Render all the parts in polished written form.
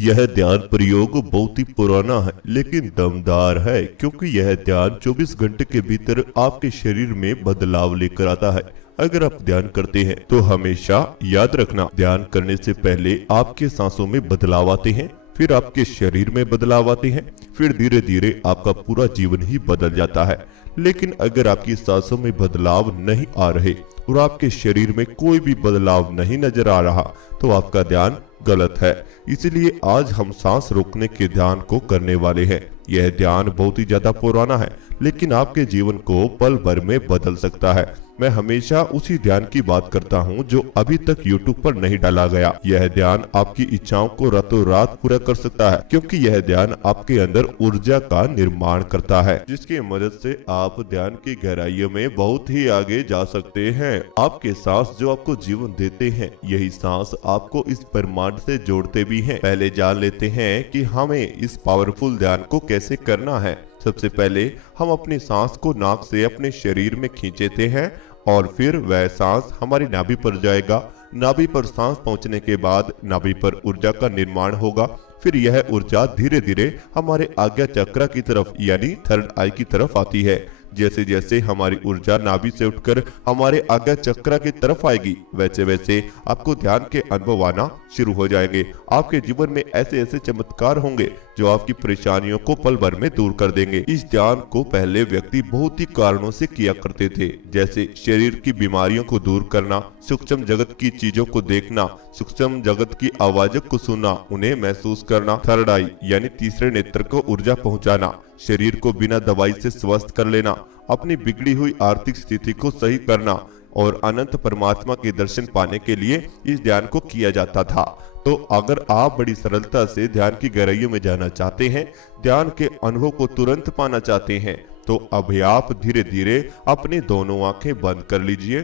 यह ध्यान प्रयोग बहुत ही पुराना है लेकिन दमदार है, क्योंकि यह ध्यान 24 घंटे के भीतर आपके शरीर में बदलाव लेकर आता है। अगर आप ध्यान करते हैं तो हमेशा याद रखना, ध्यान करने से पहले आपके सांसों में बदलाव आते हैं, फिर आपके शरीर में बदलाव आते हैं, फिर धीरे धीरे आपका पूरा जीवन ही बदल जाता है। लेकिन अगर आपकी सांसों में बदलाव नहीं आ रहे और आपके शरीर में कोई भी बदलाव नहीं नजर आ रहा तो आपका ध्यान गलत है। इसलिए आज हम सांस रोकने के ध्यान को करने वाले हैं। यह ध्यान बहुत ही ज्यादा पुराना है लेकिन आपके जीवन को पल भर में बदल सकता है। मैं हमेशा उसी ध्यान की बात करता हूं जो अभी तक YouTube पर नहीं डाला गया। यह ध्यान आपकी इच्छाओं को रातों रात पूरा कर सकता है, क्योंकि यह ध्यान आपके अंदर ऊर्जा का निर्माण करता है, जिसकी मदद से आप ध्यान की गहराइयों में बहुत ही आगे जा सकते हैं। आपके सांस जो आपको जीवन देते हैं, यही सांस आपको इस ब्रह्मांड से जोड़ते भी हैं। पहले जान लेते हैं कि हमें इस पावरफुल ध्यान को कैसे करना है। सबसे पहले हम अपनी सांस को नाक से अपने शरीर में खींचते हैं और फिर वह सांस हमारी नाभि पर जाएगा। नाभि पर सांस पहुंचने के बाद नाभि पर ऊर्जा का निर्माण होगा। फिर यह ऊर्जा धीरे धीरे हमारे आज्ञा चक्र की तरफ यानी थर्ड आई की तरफ आती है। जैसे जैसे हमारी ऊर्जा नाभि से उठकर हमारे आज्ञा चक्र की तरफ आएगी, वैसे वैसे आपको ध्यान के अनुभव आना शुरू हो जाएंगे। आपके जीवन में ऐसे ऐसे चमत्कार होंगे जो आपकी परेशानियों को पल भर में दूर कर देंगे। इस ध्यान को पहले व्यक्ति बहुत ही कारणों से किया करते थे, जैसे शरीर की बीमारियों को दूर करना, सूक्ष्म जगत की चीजों को देखना, सूक्ष्म जगत की आवाजों को सुनना, उन्हें महसूस करना, थर्ड आई यानी तीसरे नेत्र को ऊर्जा पहुंचाना, शरीर को बिना दवाई से स्वस्थ कर लेना, अपनी बिगड़ी हुई आर्थिक स्थिति को सही करना और अनंत परमात्मा के दर्शन पाने के लिए इस ध्यान को किया जाता था। तो अगर आप बड़ी सरलता से ध्यान की गहराइयों में जाना चाहते हैं, ध्यान के अनुभव को तुरंत पाना चाहते हैं, तो अभी आप धीरे धीरे अपनी दोनों आंखें बंद कर लीजिए।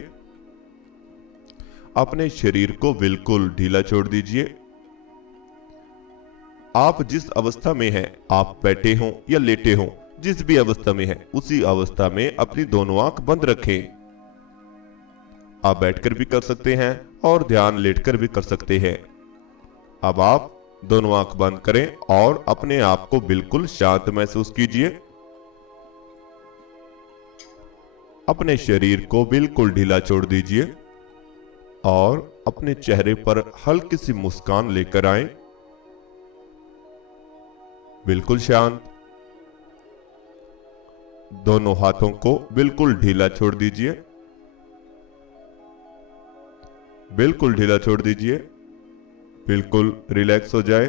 अपने शरीर को बिल्कुल ढीला छोड़ दीजिए। आप जिस अवस्था में हैं, आप बैठे हों या लेटे हों, जिस भी अवस्था में हैं, उसी अवस्था में अपनी दोनों आंख बंद रखें। आप बैठकर भी कर सकते हैं और ध्यान लेटकर भी कर सकते हैं। अब आप दोनों आंख बंद करें और अपने आप को बिल्कुल शांत महसूस कीजिए। अपने शरीर को बिल्कुल ढीला छोड़ दीजिए और अपने चेहरे पर हल्की सी मुस्कान लेकर आए। बिल्कुल शांत। दोनों हाथों को बिल्कुल ढीला छोड़ दीजिए। बिल्कुल ढीला छोड़ दीजिए। बिल्कुल रिलैक्स हो जाए।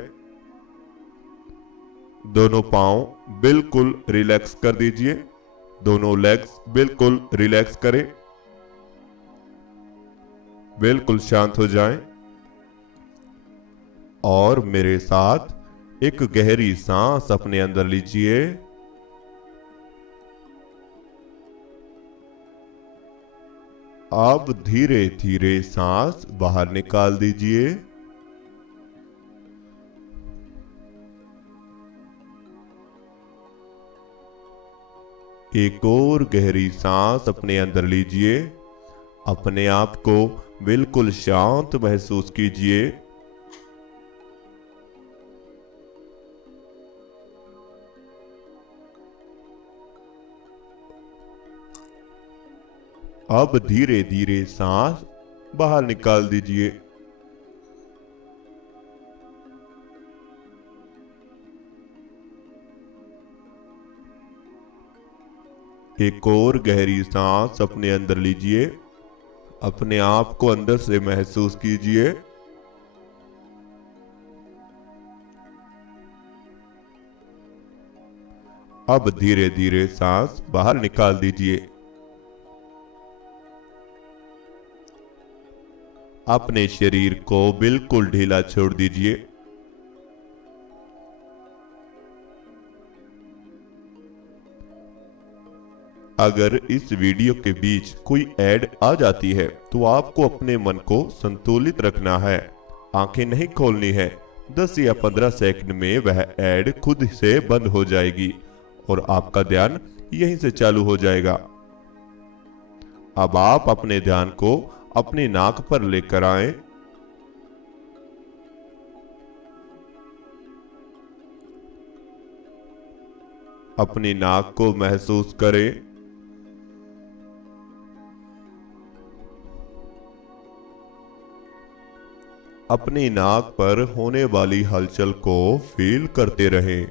दोनों पांव बिल्कुल रिलैक्स कर दीजिए। दोनों लेग्स बिल्कुल रिलैक्स करें। बिल्कुल शांत हो जाएं और मेरे साथ एक गहरी सांस अपने अंदर लीजिए। अब धीरे धीरे सांस बाहर निकाल दीजिए। एक और गहरी सांस अपने अंदर लीजिए। अपने आप को बिल्कुल शांत महसूस कीजिए। अब धीरे धीरे सांस बाहर निकाल दीजिए। एक और गहरी सांस अपने अंदर लीजिए। अपने आप को अंदर से महसूस कीजिए। अब धीरे धीरे सांस बाहर निकाल दीजिए। अपने शरीर को बिल्कुल ढीला छोड़ दीजिए। अगर इस वीडियो के बीच कोई ऐड आ जाती है तो आपको अपने मन को संतुलित रखना है, आंखें नहीं खोलनी है। 10 या 15 सेकंड में वह ऐड खुद से बंद हो जाएगी और आपका ध्यान यहीं से चालू हो जाएगा। अब आप अपने ध्यान को अपनी नाक पर लेकर आएं। अपनी नाक को महसूस करें। अपनी नाक पर होने वाली हलचल को फील करते रहें।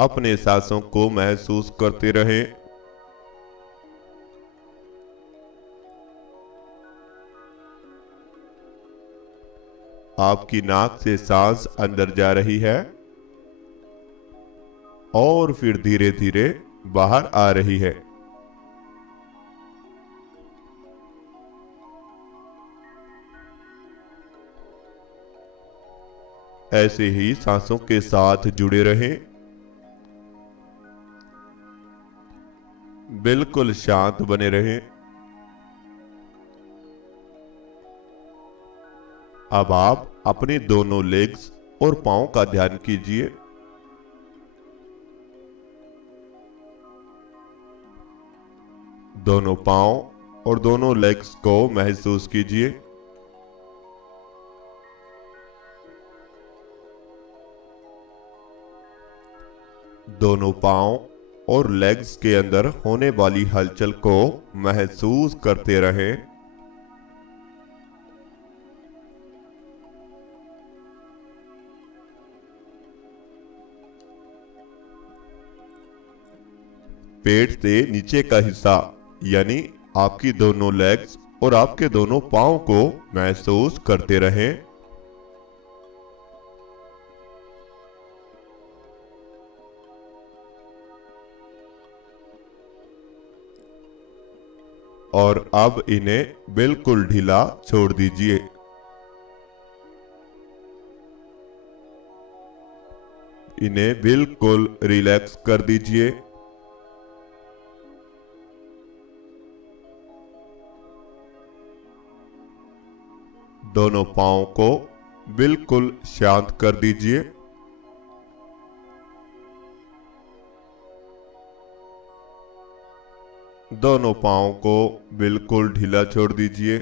अपने सांसों को महसूस करते रहें। आपकी नाक से सांस अंदर जा रही है और फिर धीरे धीरे बाहर आ रही है। ऐसे ही सांसों के साथ जुड़े रहें। बिल्कुल शांत बने रहें। अब आप अपने दोनों लेग्स और पांव का ध्यान कीजिए। दोनों पांव और दोनों लेग्स को महसूस कीजिए। दोनों पांव और लेग्स के अंदर होने वाली हलचल को महसूस करते रहें। पेट से नीचे का हिस्सा यानी आपकी दोनों लेग्स और आपके दोनों पांव को महसूस करते रहें। और अब इन्हें बिल्कुल ढीला छोड़ दीजिए। इन्हें बिल्कुल रिलैक्स कर दीजिए। दोनों पांव को बिल्कुल शांत कर दीजिए। दोनों पांव को बिल्कुल ढीला छोड़ दीजिए।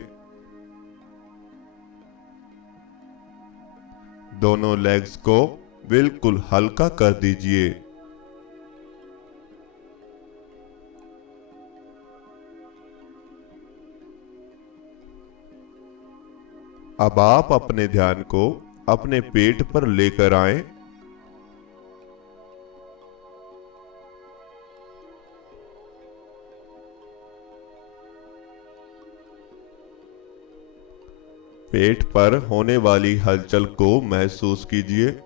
दोनों लेग्स को बिल्कुल हल्का कर दीजिए। अब आप अपने ध्यान को अपने पेट पर लेकर आएं। पेट पर होने वाली हलचल को महसूस कीजिए।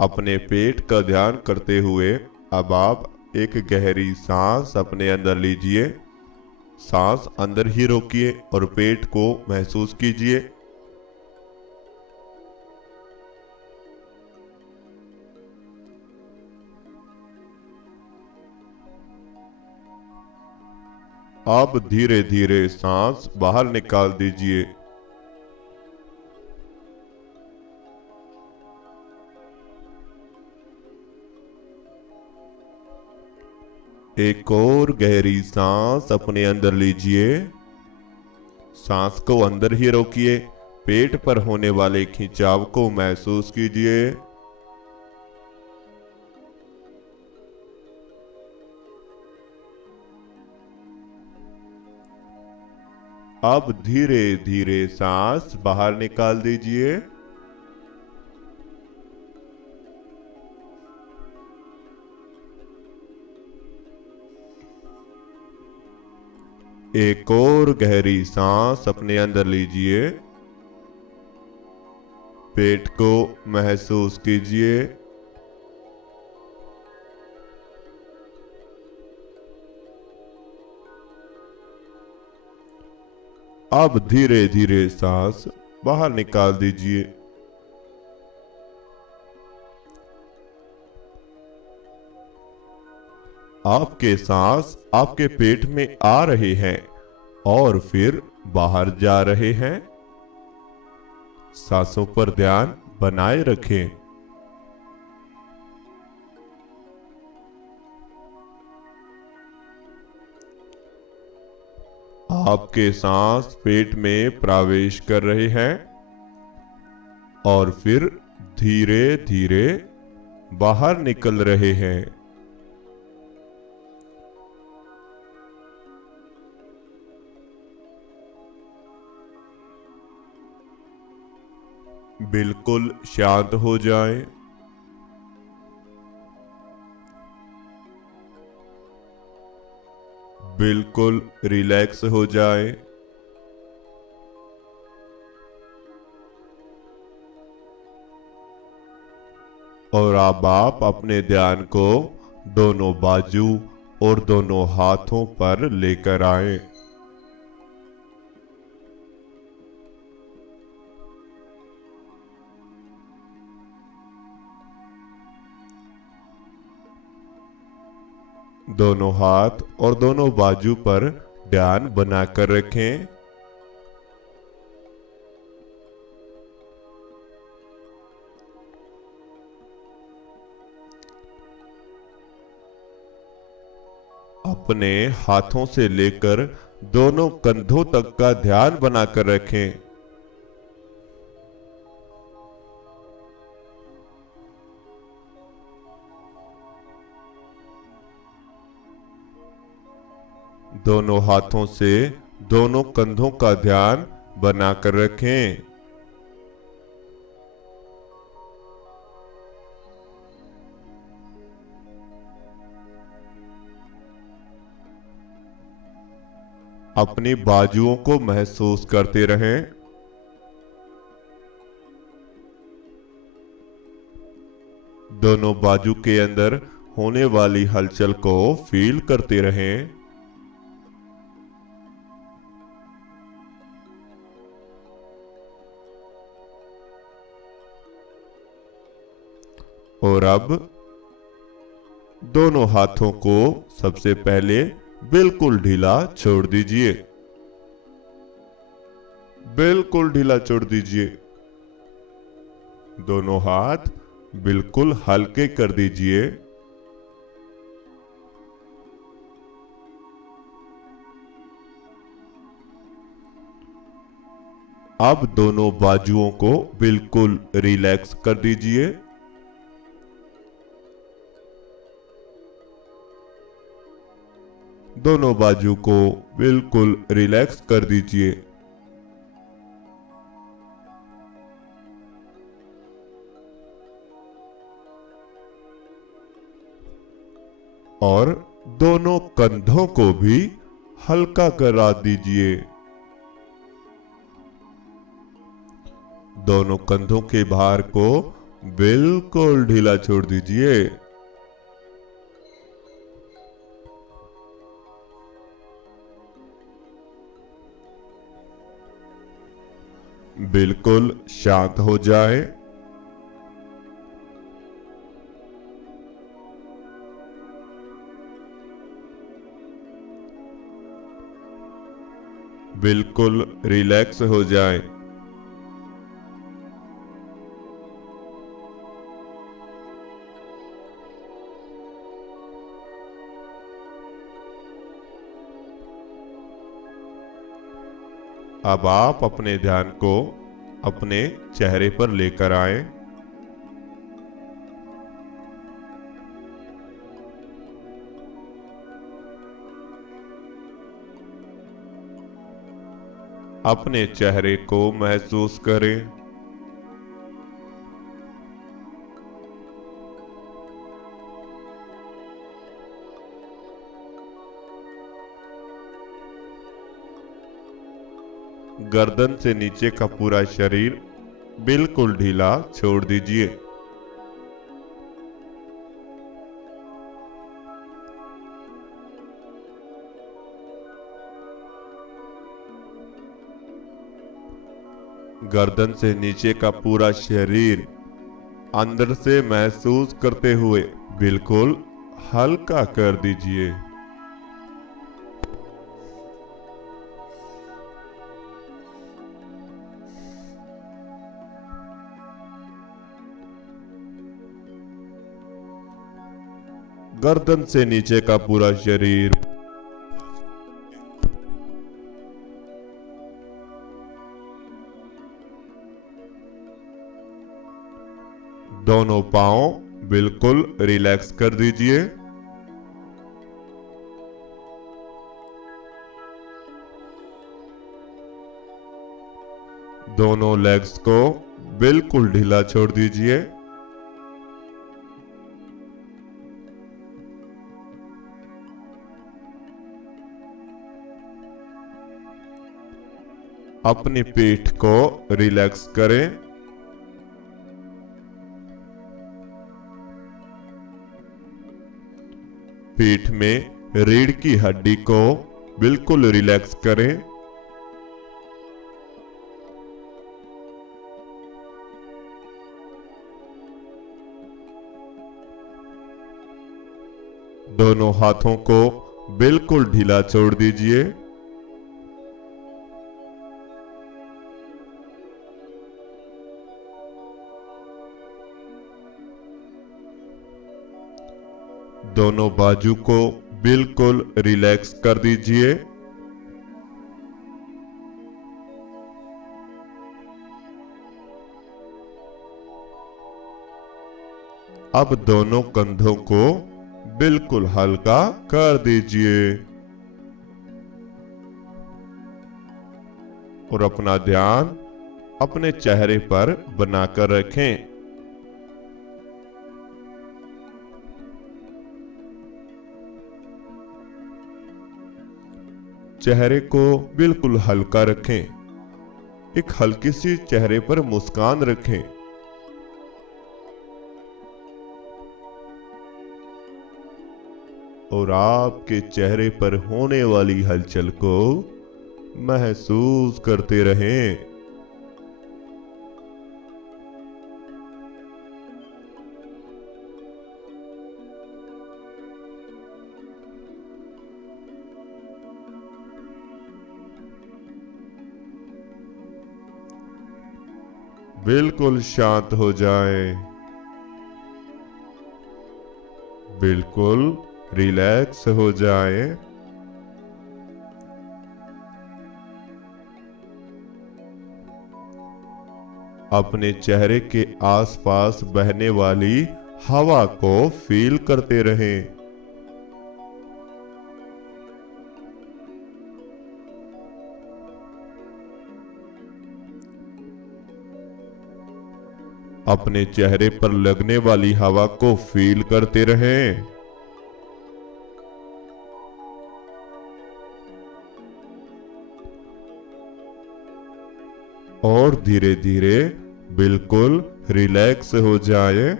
अपने पेट का ध्यान करते हुए अब आप एक गहरी सांस अपने अंदर लीजिए। सांस अंदर ही रोकिए और पेट को महसूस कीजिए। अब धीरे धीरे सांस बाहर निकाल दीजिए। एक और गहरी सांस अपने अंदर लीजिए। सांस को अंदर ही रोकिए। पेट पर होने वाले खिंचाव को महसूस कीजिए। अब धीरे धीरे सांस बाहर निकाल दीजिए। एक और गहरी सांस अपने अंदर लीजिए। पेट को महसूस कीजिए। अब धीरे धीरे सांस बाहर निकाल दीजिए। आपके सांस आपके पेट में आ रहे हैं और फिर बाहर जा रहे हैं। सांसों पर ध्यान बनाए रखें। आपके सांस पेट में प्रवेश कर रहे हैं और फिर धीरे धीरे बाहर निकल रहे हैं। बिल्कुल शांत हो जाएं। बिल्कुल रिलैक्स हो जाएं। और अब आप अपने ध्यान को दोनों बाजू और दोनों हाथों पर लेकर आएं। दोनों हाथ और दोनों बाजू पर ध्यान बनाकर रखें। अपने हाथों से लेकर दोनों कंधों तक का ध्यान बनाकर रखें। दोनों हाथों से दोनों कंधों का ध्यान बनाकर रखें। अपनी बाजुओं को महसूस करते रहें। दोनों बाजू के अंदर होने वाली हलचल को फील करते रहें। और अब दोनों हाथों को सबसे पहले बिल्कुल ढीला छोड़ दीजिए। बिल्कुल ढीला छोड़ दीजिए। दोनों हाथ बिल्कुल हल्के कर दीजिए। अब दोनों बाजुओं को बिल्कुल रिलैक्स कर दीजिए। दोनों बाजू को बिल्कुल रिलैक्स कर दीजिए। और दोनों कंधों को भी हल्का करा दीजिए। दोनों कंधों के भार को बिल्कुल ढीला छोड़ दीजिए। बिल्कुल शांत हो जाए। बिल्कुल रिलैक्स हो जाए। अब आप अपने ध्यान को अपने चेहरे पर लेकर आएं। अपने चेहरे को महसूस करें। गर्दन से नीचे का पूरा शरीर बिल्कुल ढीला छोड़ दीजिए। गर्दन से नीचे का पूरा शरीर अंदर से महसूस करते हुए बिल्कुल हल्का कर दीजिए। गर्दन से नीचे का पूरा शरीर दोनों पांव बिल्कुल रिलैक्स कर दीजिए। दोनों लेग्स को बिल्कुल ढीला छोड़ दीजिए। अपनी पीठ को रिलैक्स करें। पीठ में रीढ़ की हड्डी को बिल्कुल रिलैक्स करें। दोनों हाथों को बिल्कुल ढीला छोड़ दीजिए। दोनों बाजू को बिल्कुल रिलैक्स कर दीजिए। अब दोनों कंधों को बिल्कुल हल्का कर दीजिए और अपना ध्यान अपने चेहरे पर बनाकर रखें। चेहरे को बिल्कुल हल्का रखें। एक हल्की सी चेहरे पर मुस्कान रखें। और आपके चेहरे पर होने वाली हलचल को महसूस करते रहें। बिल्कुल शांत हो जाएं। बिल्कुल रिलैक्स हो जाएं। अपने चेहरे के आसपास बहने वाली हवा को फील करते रहें। अपने चेहरे पर लगने वाली हवा को फील करते रहें। और धीरे धीरे बिल्कुल रिलैक्स हो जाए।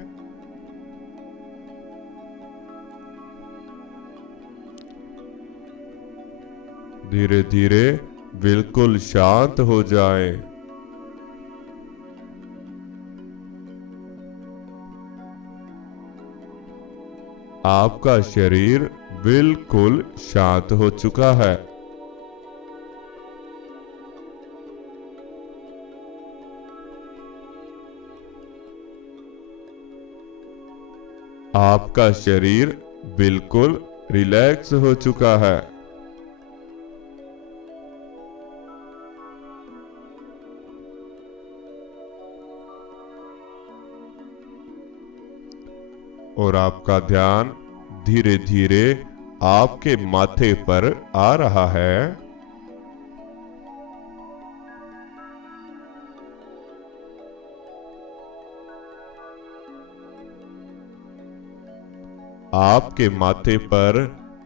धीरे धीरे बिल्कुल शांत हो जाए। आपका शरीर बिल्कुल शांत हो चुका है। आपका शरीर बिल्कुल रिलैक्स हो चुका है। और आपका ध्यान धीरे धीरे आपके माथे पर आ रहा है। आपके माथे पर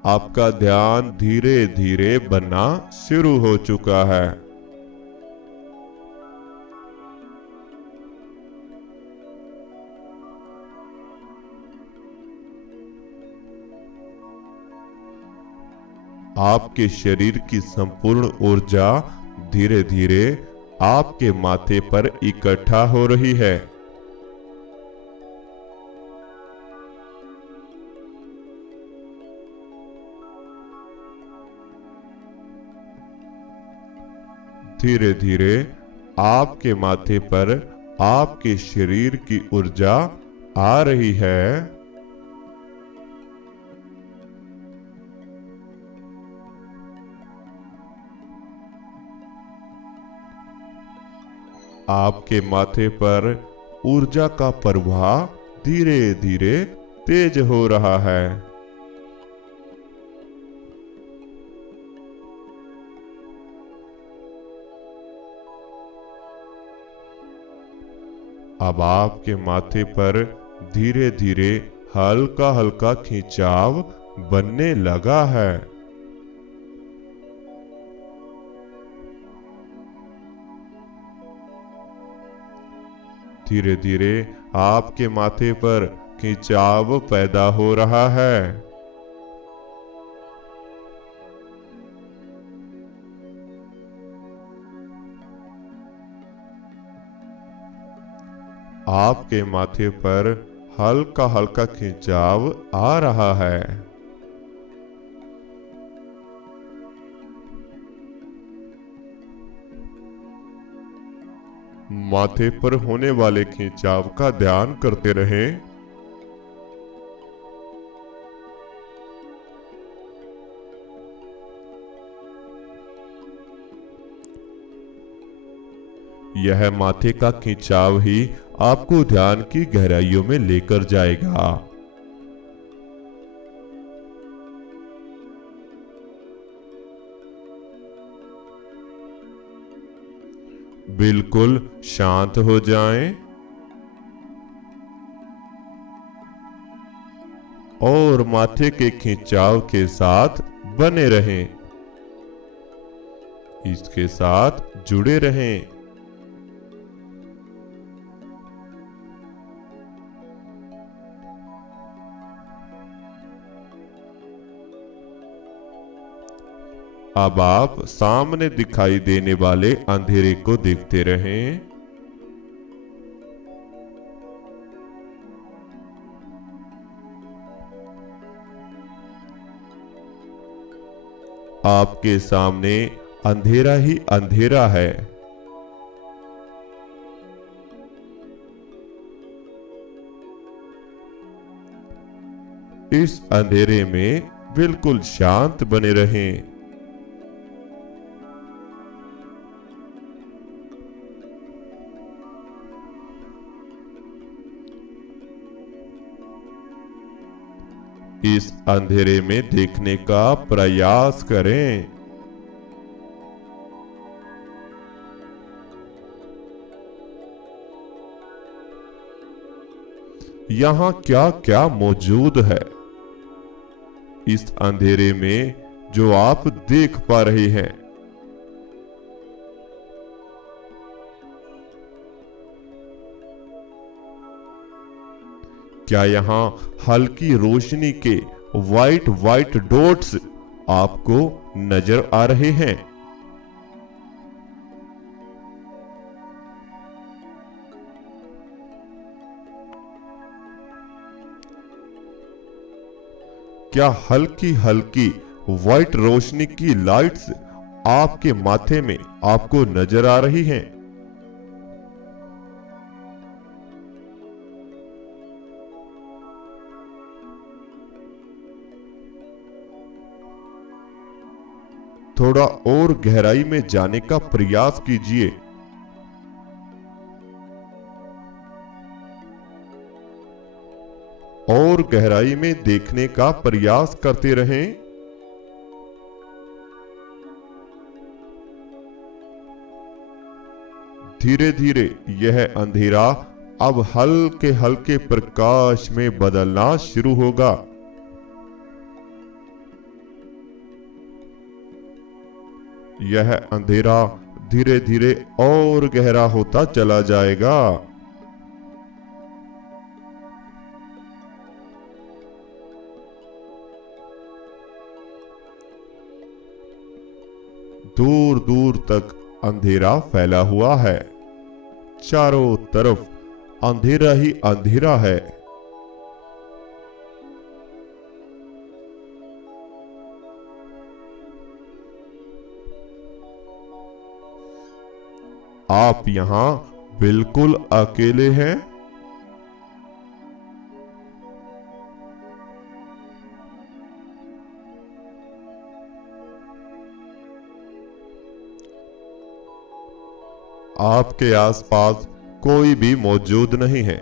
आपका ध्यान धीरे धीरे बनना शुरू हो चुका है। आपके शरीर की संपूर्ण ऊर्जा धीरे धीरे आपके माथे पर इकट्ठा हो रही है। धीरे धीरे आपके माथे पर आपके शरीर की ऊर्जा आ रही है। आपके माथे पर ऊर्जा का प्रवाह धीरे धीरे तेज हो रहा है। अब आपके माथे पर धीरे धीरे हल्का हल्का खिंचाव बनने लगा है। धीरे धीरे आपके माथे पर खिंचाव पैदा हो रहा है। आपके माथे पर हल्का हल्का खिंचाव आ रहा है। माथे पर होने वाले खिंचाव का ध्यान करते रहें। यह माथे का खिंचाव ही आपको ध्यान की गहराइयों में लेकर जाएगा। बिल्कुल शांत हो जाएं और माथे के खिंचाव के साथ बने रहें। इसके साथ जुड़े रहें। अब आप सामने दिखाई देने वाले अंधेरे को देखते रहें। आपके सामने अंधेरा ही अंधेरा है। इस अंधेरे में बिल्कुल शांत बने रहें। इस अंधेरे में देखने का प्रयास करें। यहां क्या क्या मौजूद है इस अंधेरे में जो आप देख पा रहे हैं। क्या यहां हल्की रोशनी के वाइट वाइट डॉट्स आपको नजर आ रहे हैं? क्या हल्की हल्की वाइट रोशनी की लाइट्स आपके माथे में आपको नजर आ रही हैं? थोड़ा और गहराई में जाने का प्रयास कीजिए। और गहराई में देखने का प्रयास करते रहें। धीरे धीरे यह अंधेरा अब हल्के हल्के प्रकाश में बदलना शुरू होगा। यह अंधेरा धीरे धीरे और गहरा होता चला जाएगा। दूर दूर तक अंधेरा फैला हुआ है। चारों तरफ अंधेरा ही अंधेरा है। आप यहां बिल्कुल अकेले हैं। आपके आसपास कोई भी मौजूद नहीं है।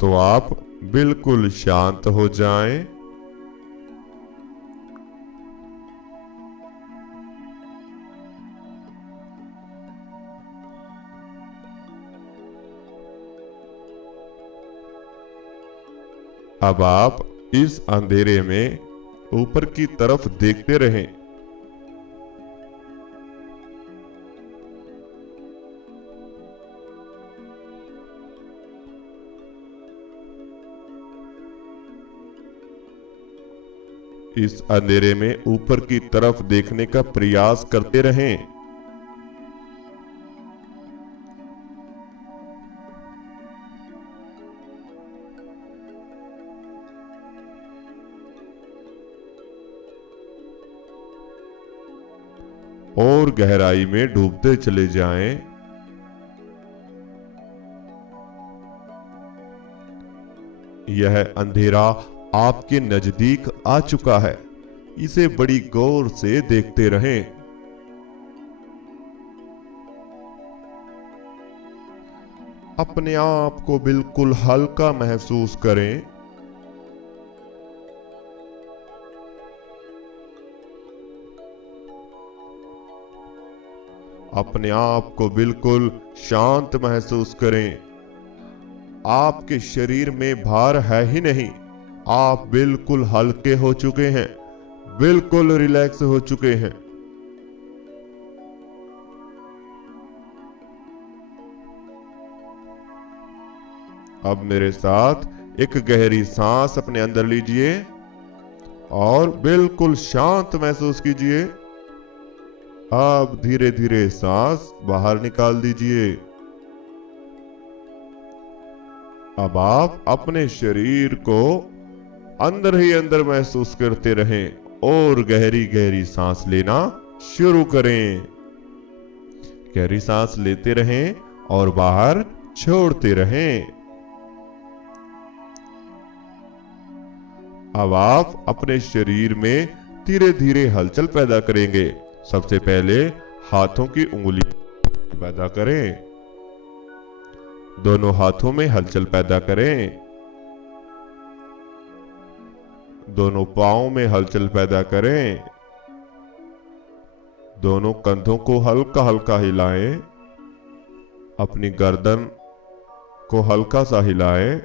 तो आप बिल्कुल शांत हो जाएं। अब आप इस अंधेरे में ऊपर की तरफ देखते रहें। इस अंधेरे में ऊपर की तरफ देखने का प्रयास करते रहें। और गहराई में डूबते चले जाएं। यह अंधेरा आपके नजदीक आ चुका है। इसे बड़ी गौर से देखते रहें। अपने आप को बिल्कुल हल्का महसूस करें। अपने आप को बिल्कुल शांत महसूस करें। आपके शरीर में भार है ही नहीं। आप बिल्कुल हल्के हो चुके हैं, बिल्कुल रिलैक्स हो चुके हैं। अब मेरे साथ एक गहरी सांस अपने अंदर लीजिए और बिल्कुल शांत महसूस कीजिए। अब धीरे धीरे सांस बाहर निकाल दीजिए। अब आप अपने शरीर को अंदर ही अंदर महसूस करते रहें और गहरी गहरी सांस लेना शुरू करें। गहरी सांस लेते रहें और बाहर छोड़ते रहें। अब आप अपने शरीर में धीरे धीरे हलचल पैदा करेंगे। सबसे पहले हाथों की उंगली पैदा करें। दोनों हाथों में हलचल पैदा करें। दोनों पांवों में हलचल पैदा करें। दोनों कंधों को हल्का हल्का हिलाएं। अपनी गर्दन को हल्का सा हिलाएं।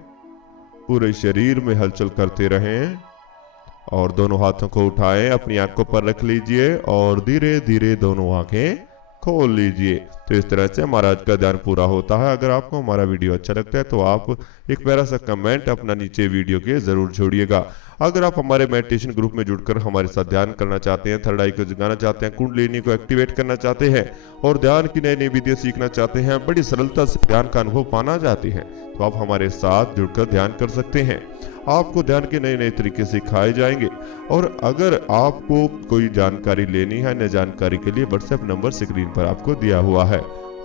पूरे शरीर में हलचल करते रहें और दोनों हाथों को उठाएं, अपनी आंखों पर रख लीजिए और धीरे धीरे दोनों आंखें खोल लीजिए। तो इस तरह से हमारा आज का ध्यान पूरा होता है। अगर आपको हमारा वीडियो अच्छा लगता है तो आप एक प्यारा सा कमेंट अपना नीचे वीडियो के जरूर छोड़िएगा। अगर आप हमारे मेडिटेशन ग्रुप में जुड़कर हमारे साथ ध्यान करना चाहते हैं, थर्ड आई को जगाना चाहते हैं, कुंडलिनी को एक्टिवेट करना चाहते हैं और ध्यान की नई नई विधियां सीखना चाहते हैं, बड़ी सरलता से ध्यान का अनुभव पाना चाहते हैं, तो आप हमारे साथ जुड़कर ध्यान कर सकते हैं। आपको ध्यान के नए नए तरीके सिखाए जाएंगे। और अगर आपको कोई जानकारी लेनी है, नई जानकारी के लिए व्हाट्सएप नंबर स्क्रीन पर आपको दिया हुआ है।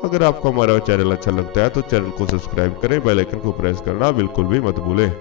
अगर आपको हमारा चैनल अच्छा लगता है तो चैनल को सब्सक्राइब करें, बेल आइकन को प्रेस करना बिल्कुल भी मत भूलें।